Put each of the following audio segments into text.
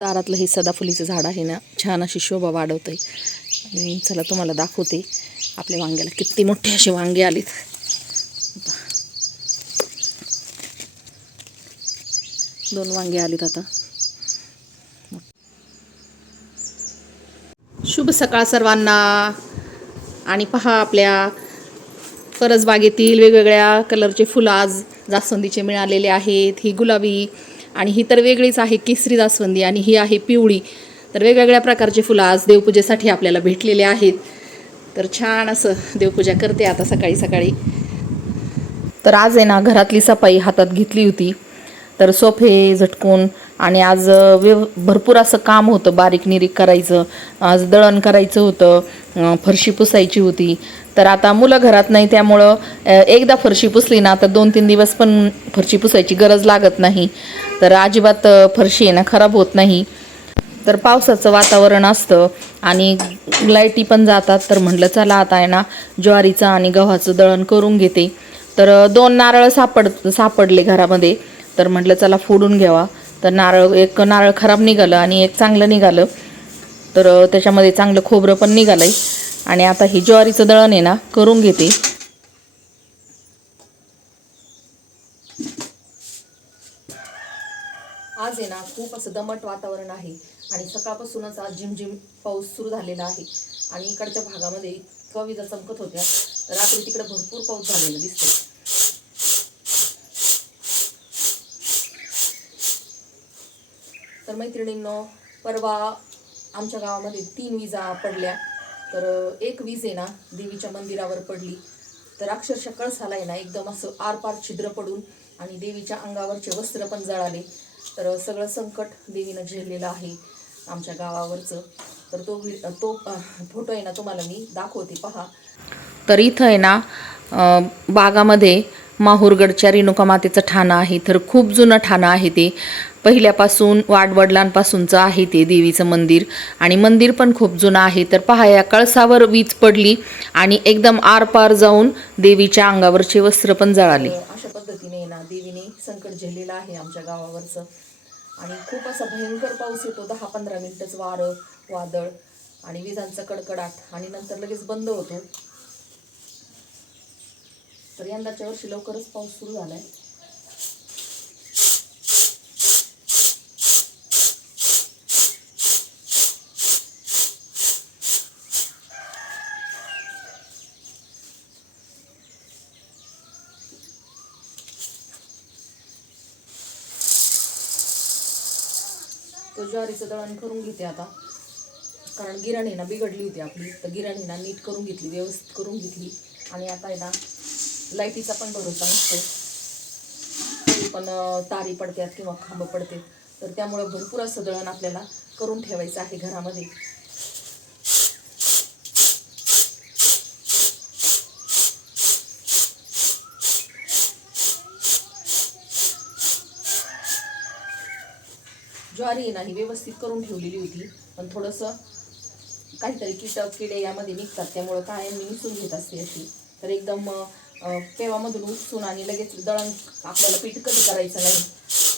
दारातलं हे सदाफुलीचं झाड आहे ना छान अशी शोभा वाढवतं आहे आणि चला तुम्हाला दाखवते आपल्या वांग्याला किती मोठे असे वांगे आलेत. दोन वांगे आलेत आता. शुभ सकाळ सर्वांना. आणि पहा आपल्या परसबागेतील वेगवेगळ्या कलरचे फुलं आज जास्वंदीचे मिळालेले आहेत. ही गुलाबी आणि ही तर वेगळीच आहे केसरी जास्वंदी आणि ही आहे पिवळी. तर वेगवेगळ्या प्रकारचे फुलं आज देवपूजेसाठी आपल्याला भेटलेले आहेत. तर छान असं देवपूजा करते आता सकाळी सकाळी. तर आज आहे ना घरातली सफाई हातात घेतली होती. तर सोफे झटकून आणि आज व्यव भरपूर असं काम होतं. बारीक निरीक करायचं. आज दळण करायचं होतं. फरशी पुसायची होती. तर आता मुलं घरात नाही त्यामुळं एकदा फरशी पुसली ना तर दोन तीन दिवस पण फरशी पुसायची गरज लागत नाही. तर अजिबात फरशी आहे ना खराब होत नाही. तर पावसाचं वातावरण असतं आणि लाईटी पण जातात तर म्हटलं चला आता आहे ना ज्वारीचं आणि गव्हाचं दळण करून घेते. तर दोन नारळ सापड सापडले घरामध्ये. तर म्हटलं चला फोडून घ्यावा. तर नारळ एक नारळ खराब निघालं आणि एक चांगलं निघालं. तर त्याच्यामध्ये चांगलं खोबरं पण निघालं आहे आणि आता ही ज्वारीचं दळण आहे ना करून घेते. आज आहे ना खूप असं दमट वातावरण आहे आणि सकाळपासूनच आज झिमझिम पाऊस सुरू झालेला आहे. आणि इकडच्या भागामध्ये इतका विजा चमकत होत्या रात्री तिकडे भरपूर पाऊस झालेला दिसतो तर मैत्रिणींनो परवा आमच्या गावामध्ये तीन विजा पडल्या. तर एक वीज आहे ना देवीच्या मंदिरावर पडली. तर अक्षरशः कळसाला आहे ना एकदम असं आरपार छिद्र पडून आणि देवीच्या अंगावरचे वस्त्र पण जळाले. तर सगळं संकट देवीनं झेललेलं आहे आमच्या गावावरचं. तर तो तो फोटो आहे ना तुम्हाला मी दाखवते पहा. तर इथं आहे ना बागामध्ये माहूरगडच्या रेणुका मातेचं ठाणं आहे. तर खूप जुनं ठाणं आहे ते. पहिल्यापासून वाडवडिलांपासूनचं आहे ते देवीचं मंदिर. आणि मंदिर पण खूप जुनं आहे. तर पहा या कळसावर वीज पडली आणि एकदम आरपार जाऊन देवीच्या अंगावरचे वस्त्र पण जळाले. हो, अशा पद्धतीने ना देवीने संकट झेललेलं आहे आमच्या गावावरचं. आणि खूप असा भयंकर पाऊस येतो दहा पंधरा मिनिटच वारं वादळ आणि विजांचा कडकडाट. आणि नंतर लगेच बंद होतो. तर यंदाच्या वर्षी लवकरच पाऊस सुरू झालाय. आहे ज्वारीचं दळण करून घेते आता. कारण गिरण आहे ना बिघडली होती आपली. तर गिरण आहे ना नीट करून घेतली व्यवस्थित करून घेतली. आणि आता आहे ना लाईटीचा पण भरोसा नसतो. पण तारी पडतात किंवा खांब पडते तर त्यामुळं भरपूर असं दळण आपल्याला करून ठेवायचं आहे घरामध्ये. ज्वारी नाही ना ही व्यवस्थित करून ठेवलेली होती. पण थोडंसं काहीतरी कीटक किडे यामध्ये निघतात त्यामुळं कायम मी निसून घेत असते अशी. तर एकदम पेवामधून उपसून आणि लगेच दळण आपल्याला पीठ कधी करायचं नाही.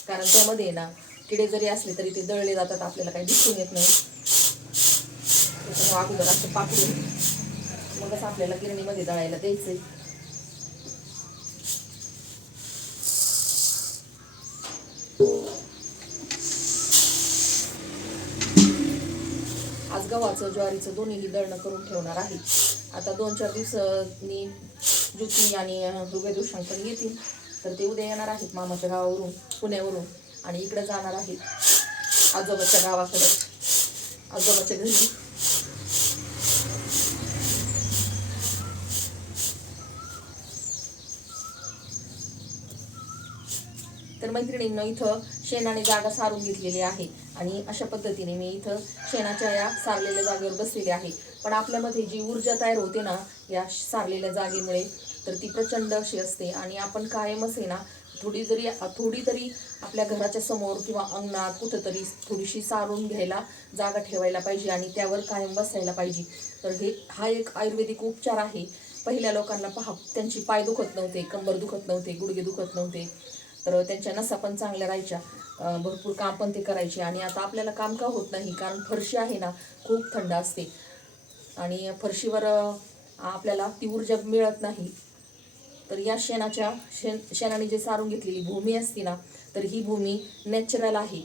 कारण त्यामध्ये ना किडे जरी असले तरी ते दळले जातात आपल्याला काही दिसून येत नाही. त्याच्यामुळे अगोदर असं पाकडून मगच आपल्याला गिरणीमध्ये दळायला द्यायचं आहे गव्हाचं ज्वारीचं दोन्हीही दळणं करून ठेवणार आहे. आता दोन चार दिवसांनी ज्योती आणि दुर्गे दुष्टांकडे येतील. तर ते उद्या येणार आहेत मामाच्या गावावरून पुण्यावरून. आणि इकडे जाणार आहेत आजोबाच्या गावाकडे. आजोबाच्या घरी. तर इथं शेणाने जागा सारून घेतलेली आहे. आणि अशा पद्धतीने मी इथं शेणाच्या या सारलेल्या जागेवर बसलेली आहे. पण आपल्यामध्ये जी ऊर्जा तयार होते ना या सारलेल्या जागेमुळे तर ती प्रचंड अशी असते. आणि आपण कायमच आहे ना थोडी जरी थोडी तरी आपल्या घराच्या समोर किंवा अंगणात कुठंतरी थोडीशी सारून घ्यायला जागा ठेवायला पाहिजे आणि त्यावर कायम बसायला पाहिजे. तर हे हा एक आयुर्वेदिक उपचार आहे. पहिल्या लोकांना पहा त्यांची पाय दुखत नव्हते कंबर दुखत नव्हते गुडघे दुखत नव्हते. तर त्यांच्या नसा पण चांगल्या राहायच्या. भरपूर काम पण ते करायचे. आणि आता आपल्याला काम का होत नाही? कारण फरशी आहे ना खूप थंड असते. आणि फरशीवर आपल्याला ती ऊर्जा मिळत नाही. तर या शेणाच्या शेण शेणाने जे सारून घेतलेली भूमी असते ना तर ही भूमी नॅचरल आहे.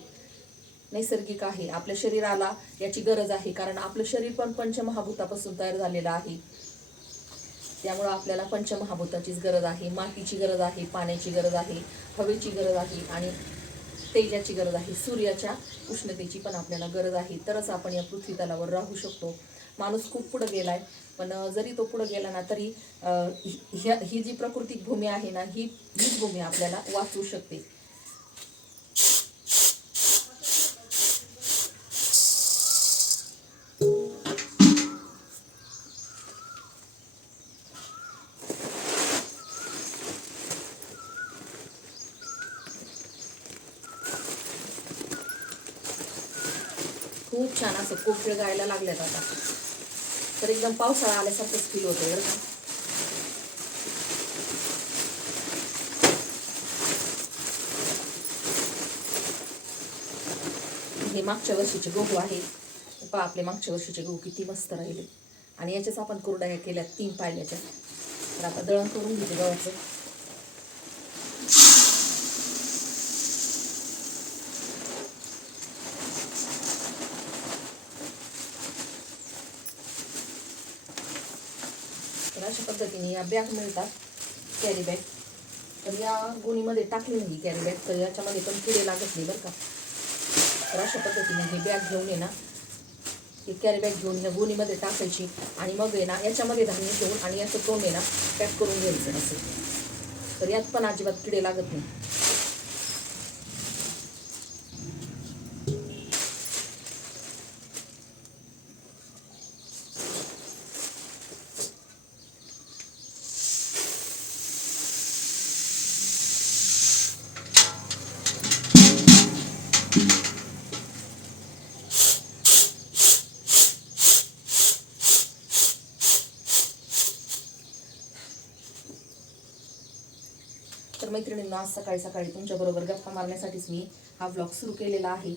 नैसर्गिक आहे. आपल्या शरीराला याची गरज आहे. कारण आपलं शरीर पण पंचमहाभूतापासून तयार झालेलं आहे. त्यामुळं आपल्याला पंचमहाभूताचीच गरज आहे मातीची गरज आहे पाण्याची गरज आहे हवेची गरज आहे आणि तेजाची गरज आहे सूर्याच्या उष्णतेची पण आपल्याला गरज आहे. तरच आपण या पृथ्वी तलावर राहू शकतो. माणूस खूप पुढे गेलाय पण जरी तो पुढं गेला ना तरी ही ह्या- ही जी प्राकृतिक भूमी आहे ना ही हीच भूमी आपल्याला वाचवू शकते. खूप छान असं कोपरे गायला लागल्यात आता. तर एकदम पावसाळा आल्यासारखंच फील होतं बरं का. हे मागच्या वर्षीचे गहू आहे. पा आपले मागच्या वर्षीचे गहू किती मस्त राहिले. आणि याच्याच आपण कुरड्या केल्या तीन पायल्याच्या तर आता दळण करून घेते गव्हाचं तर अशा पद्धतीने या बॅग मिळतात कॅरी बॅग तर या गोणीमध्ये टाकली नाही कॅरी बॅग तर याच्यामध्ये पण किडे लागत नाही बरं का. तर अशा पद्धतीने हे बॅग घेऊन ये ना. ही कॅरी बॅग घेऊन या गोणीमध्ये टाकायची आणि मग आहे ना याच्यामध्ये धान्य ठेवून आणि याचं तोंड आहे ना पॅक करून घ्यायचं असं. तर यात पण अजिबात किडे लागत नाही. तर मैत्रिणींना आज सकाळी सकाळी तुमच्याबरोबर गप्पा मारण्यासाठीच मी हा ब्लॉग सुरू केलेला आहे.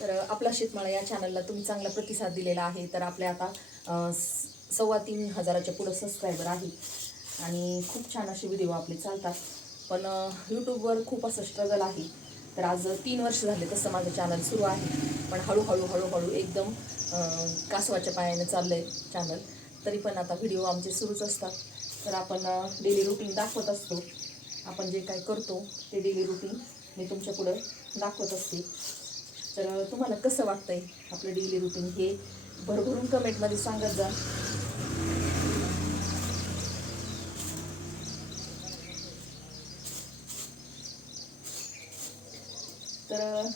तर आपला शेतमाळा या चॅनलला तुम्ही चांगला प्रतिसाद दिलेला आहे. तर आपल्या आता स- सव्वा तीन हजाराच्या पुढं सबस्क्रायबर आहे आणि खूप छान असे व्हिडिओ आपले चालतात. पण यूट्यूबवर खूप असं स्ट्रगल आहे. तर आज तीन वर्ष झाले तसं माझं चॅनल सुरू आहे. पण हळूहळू हळूहळू एकदम कासवाच्या पायाने चाललं आहे चॅनल तरी पण आता व्हिडिओ आमचे सुरूच असतात. तर आपण डेली रुटीन दाखवत असतो. आपण जे काय करतो ते डेली रुटीन मी तुमच्या पुढं दाखवत असते. तर तुम्हाला कसं वाटतं आहे आपलं डेली रुटीन हे? भरभरून कमेंटमध्ये सांगत जा. तर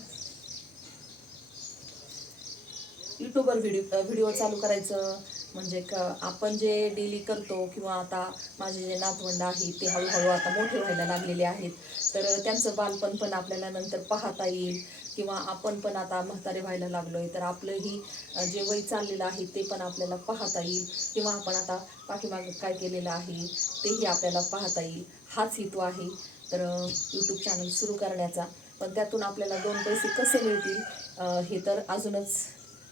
यूट्यूबवर व्हिडिओ व्हिडिओ चालू करायचं म्हणजे क आपण जे डेली करतो किंवा आता माझे जे नातवंड आहेत ते हळूहळू आता मोठे व्हायला लागलेले आहेत. तर त्यांचं बालपण पण आपल्याला नंतर पाहता येईल किंवा आपण पण आता म्हातारे व्हायला लागलो आहे तर आपलंही जे वय चाललेलं आहे ते पण आपल्याला पाहता येईल. किंवा आपण आता पाठीमागे काय केलेलं आहे तेही आपल्याला पाहता येईल. हाच हेतू आहे. तर यूट्यूब चॅनल सुरू करण्याचा. पण त्यातून आपल्याला दोन पैसे कसे मिळतील? हे तर अजूनच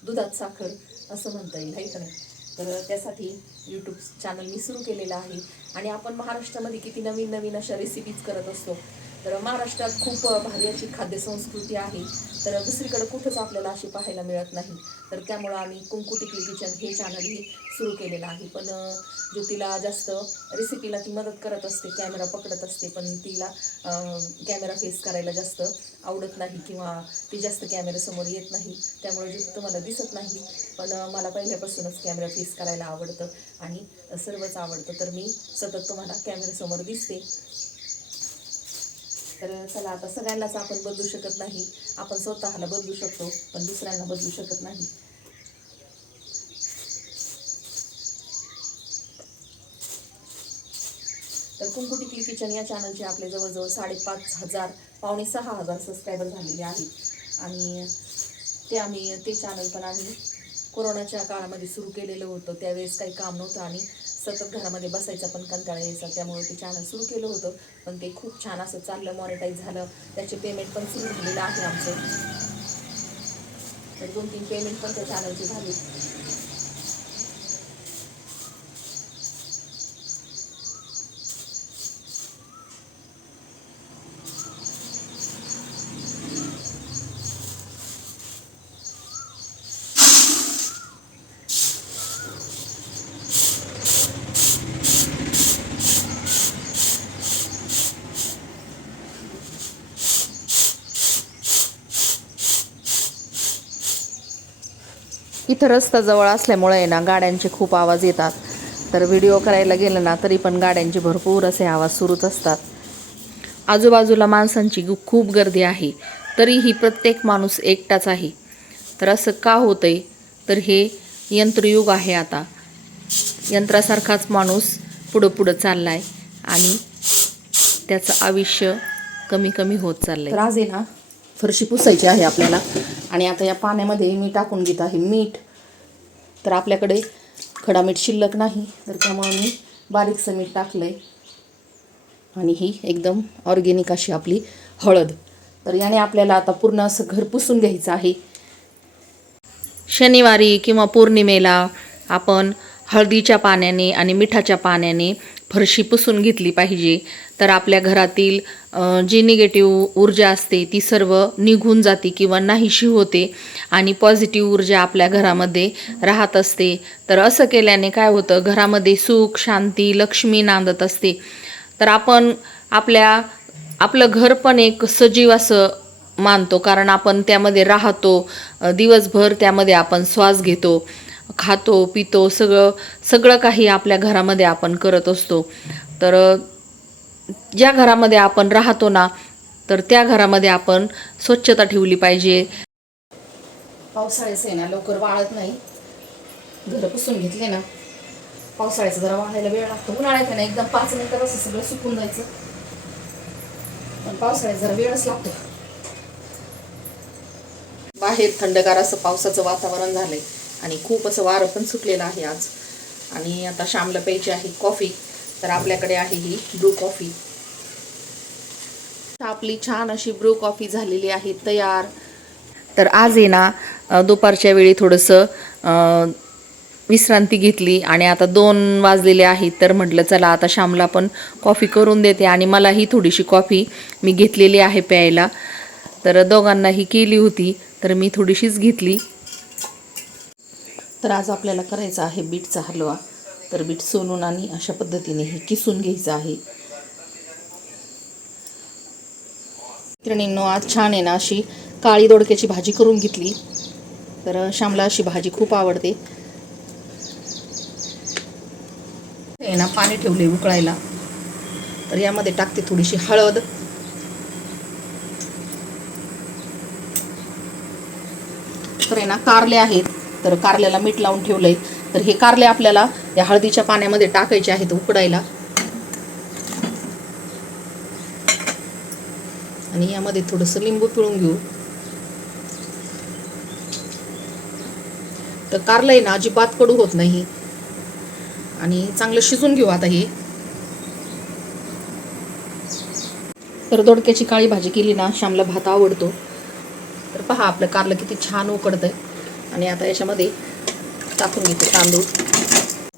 दुधात साखर असं म्हणता येईल आहे का नाही? तर त्यासाठी यूट्यूब चॅनल मी सुरू केलेलं आहे. आणि आपण महाराष्ट्रामध्ये किती नवीन नवीन अशा रेसिपीज करत असतो. तर महाराष्ट्रात खूप भारी अशी खाद्यसंस्कृती आहे. तर दुसरीकडे कुठंच आपल्याला अशी पाहायला मिळत नाही. तर त्यामुळं आम्ही कुंकू टिकली किचन हे चॅनलही सुरू केलेलं आहे. पण ज्योतीला जास्त रेसिपीला ती मदत करत असते कॅमेरा पकडत असते पण तिला कॅमेरा फेस करायला जास्त आवडत नाही किंवा ती जास्त कॅमेऱ्यासमोर येत नाही. त्यामुळे ज्योत तुम्हाला दिसत नाही पण मला पहिल्यापासूनच कॅमेरा फेस करायला आवडतं आणि सर्वच आवडतं. तर मी सतत तुम्हाला कॅमेऱ्यासमोर दिसते. तर चला आता सगळ्यांनाच आपण बदलू शकत नाही. आपण स्वतःला बदलू शकतो पण दुसऱ्यांना बदलू शकत नाही. तर कुंकू टिकली किचन या चॅनलचे आपले जवळजवळ साडेपाच हजार पावणे सहा हजार सबस्क्रायबर झालेले आहेत. आणि ते आम्ही ते चॅनल पण आम्ही कोरोनाच्या काळामध्ये सुरू केलेलं होतं. त्यावेळेस काही काम नव्हतं आणि सतत घरामध्ये बसायचा पण कंटाळा यायचा. त्यामुळे ते चॅनल सुरू केलं होतं. पण ते खूप छान असं चाललं मॉनिटाईज झालं. त्याचे पेमेंट पण सुरू झालेलं आहे आमचं. तर दोन तीन पेमेंट पण त्या चॅनलचे झाले. इथं रस्ता जवळ असल्यामुळे आहे ना गाड्यांचे खूप आवाज येतात. तर व्हिडिओ करायला गेलं ना तरी पण गाड्यांचे भरपूर असे आवाज सुरूच असतात. आजूबाजूला माणसांची खूप गर्दी आहे. तरीही प्रत्येक माणूस एकटाच आहे. तर असं का होतंय? तर हे यंत्रयुग आहे आता. यंत्रासारखाच माणूस पुढं पुढं चालला आहे आणि त्याचं आयुष्य कमी कमी होत चाललं तर आज आहे ना फरशी पुसायची आहे आपल्याला. आणि आता या पाण्यामध्ये मी टाकून घेत आहे मीठ. तर आपल्याकडे खडा मीठ शिल्लक नाही तर त्यामुळे मी बारीकसं मीठ टाकलं आहे आणि ही एकदम ऑर्गेनिक अशी आपली हळद. तर याने आपल्याला आता पूर्ण असं घर पुसून घ्यायचं आहे. शनिवारी किंवा पौर्णिमेला आपण हळदीच्या पाण्याने आणि मिठाच्या पाण्याने फरशी पुसून घेतली पाहिजे. तर आपल्या घरातील जी निगेटिव्ह ऊर्जा असते ती सर्व निघून जाते किंवा नाहीशी होते आणि पॉझिटिव्ह ऊर्जा आपल्या घरामध्ये राहत असते. तर असं केल्याने काय होतं घरामध्ये सुख शांती लक्ष्मी नांदत असते. तर आपण आपल्या आपलं घर पण एक सजीव असं मानतो कारण आपण त्यामध्ये राहतो दिवसभर त्यामध्ये आपण श्वास घेतो खातो पितो सगळं सगळं काही आपल्या घरामध्ये आपण करत असतो. तर ज्या घरामध्ये आपण राहतो ना तर त्या घरामध्ये आपण स्वच्छता ठेवली पाहिजे. पावसाळ्याचं आहे ना लवकर वाळत नाही. घरं पुसून घेतले ना पावसाळ्याचं जरा वाळायला वेळ लागतो. उन्हाळ्यात आहे ना एकदम पाच मिनिटात असं सगळं सुकून जायचं. पण पावसाळ्यात जरा वेळच लागतो. बाहेर थंडगार असं पावसाचं वातावरण झालंय आणि खूप असं वारं पण सुटलेलं आहे आज. आणि आता श्यामला प्यायची आहे कॉफी. तर आपल्याकडे आहे ही ब्रू कॉफी आपली छान अशी ब्रू कॉफी झालेली आहे तयार. तर आज आहे ना दुपारच्या वेळी थोडंसं विश्रांती घेतली आणि आता दोन वाजलेले आहेत तर म्हटलं चला आता श्यामला पण कॉफी करून देते आणि मलाही थोडीशी कॉफी मी घेतलेली आहे प्यायला. तर दोघांनाही केली होती तर मी थोडीशीच घेतली. तर आज आपल्याला करायचा आहे बीटचा हलवा. तर बीट सोलून आणि अशा पद्धतीने हे किसून घ्यायचं आहे. मैत्रिणींनो आज छान आहे ना अशी काळी दोडक्याची भाजी करून घेतली. तर श्यामला अशी भाजी खूप आवडते. हे ना पाणी ठेवले उकळायला. तर यामध्ये टाकते थोडीशी हळद. तर आहे ना कारले आहेत. तर कारल्याला मीठ लावून ठेवलंय. तर हे कारले आपल्याला या हळदीच्या पाण्यामध्ये टाकायचे आहेत उकडायला. आणि यामध्ये थोडंसं लिंबू पिळून घेऊ. तर कारलं आहे ना अजिबात कडू होत नाही. आणि चांगलं शिजून घेऊ आता हे. तर दोडक्याची काळी भाजी केली ना श्यामला भात आवडतो. तर पहा आपलं कारलं किती छान उकडतंय. आणि आता याच्यामध्ये टाकून घेते तांदूळ.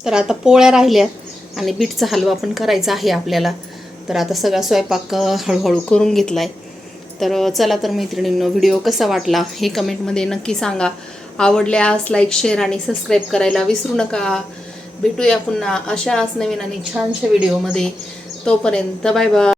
तर आता पोळ्या राहिल्या आणि बीटचा हलवा पण करायचा आहे आपल्याला. तर आता सगळा स्वयंपाक हळूहळू करून घेतला आहे तर चला तर मैत्रिणींनो व्हिडिओ कसा वाटला हे कमेंटमध्ये नक्की सांगा. आवडल्यास लाईक शेअर आणि सबस्क्राईब करायला विसरू नका. भेटूया पुन्हा अशाच नवीन आणि छानशा व्हिडिओमध्ये तोपर्यंत बाय बाय